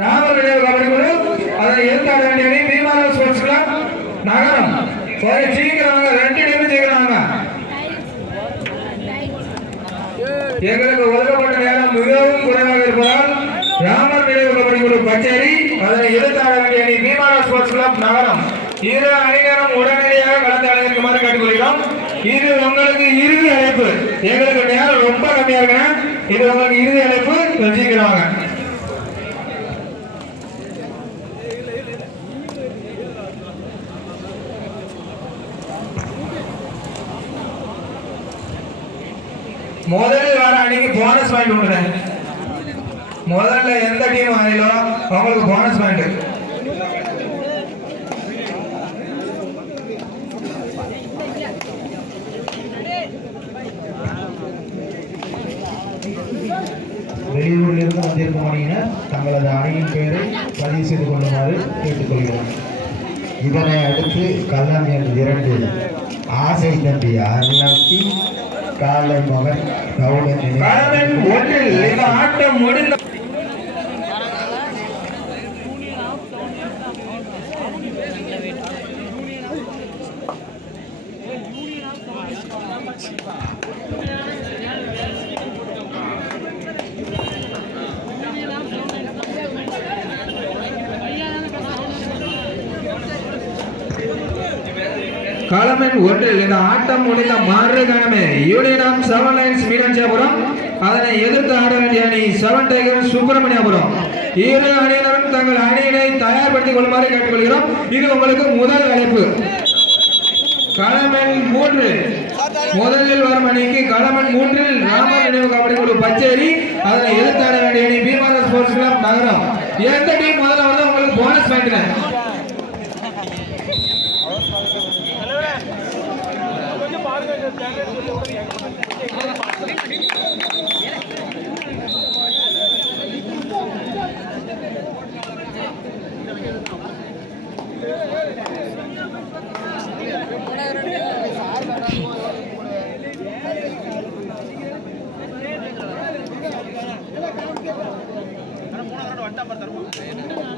ராமர் நினைவு கபடி குழு அதை எதிர்த்தாட வேண்டிய அணி பீமாரா ஸ்போர்ட்ஸ் கிளப் நகரம். சீக்கிரம் 2 நிமிடம் சீக்கிரம். எங்களுக்கு ஒதுக்கப்பட்ட நேரம் மிகவும் குறைவாக இருப்பதால் ராமர் நினைவு கபடி குழு பச்சேரி அதனை எதிர்த்தாட வேண்டிய அணி பீமாரா ஸ்போர்ட்ஸ் கிளப் நகரம். இரு அணியினரும் உடனடியாக கலந்து அழைக்குமாறு கேட்டுக்கொள்கிறோம். இது உங்களுக்கு இறுதி அழைப்பு. எங்களுக்கு நேரம் ரொம்ப கம்மியா இருக்கு. இது உங்களுக்கு இறுதி அழைப்பு. வச்சுக்கிறாங்க. முதலில் வர அன்னைக்கு போனஸ் பாயிண்ட் உண்டு. முதல்ல எந்த டீம் ஆடிலோ அவங்களுக்கு போனஸ் பாயிண்ட். வெளியூரில் இருந்து வந்திருக்கும் அணியினர் தங்களது அணியின் பெயரை பதிவு செய்து கொள்ளுமாறு கேட்டுக்கொள்கிறோம். இதனை அடுத்து கள்ளம் என்ற 2 ஆசை தம்பி அருளாக்கி காலை மகன் கவுடன் ஒன்றில் இந்த ஆட்டம் முடிந்த களமெண் 1 இந்த ஆட்டம் முடிந்த மறுகணமே யூனியன் ஆஃப் 7 லைன்ஸ் மீனஞ்சாபுரம் அதனை எதிர்த்து ஆட வேண்டிய அணி 7 டைகர்ஸ் சுப்பிரமணியபுரம். இரு அணியினரும் தங்கள் அணியினை தயார்படுத்திக் கொள்ளுமாறு கேட்டுக்கொள்கிறோம். இது உங்களுக்கு முதல் அழைப்பு. களமெண் 3 முதலில் வரும் அணிக்கு களமெண் 3 ராமர் நினைவு கபடி குழு பச்சேரி அதனை எதிர்த்து ஆட வேண்டிய அணி பீமாரா ஸ்போர்ட்ஸ் கிளப் நகரம். எந்த டீம் முதல்ல வருதோ உங்களுக்கு போனஸ் பாயிண்ட். வட்டம்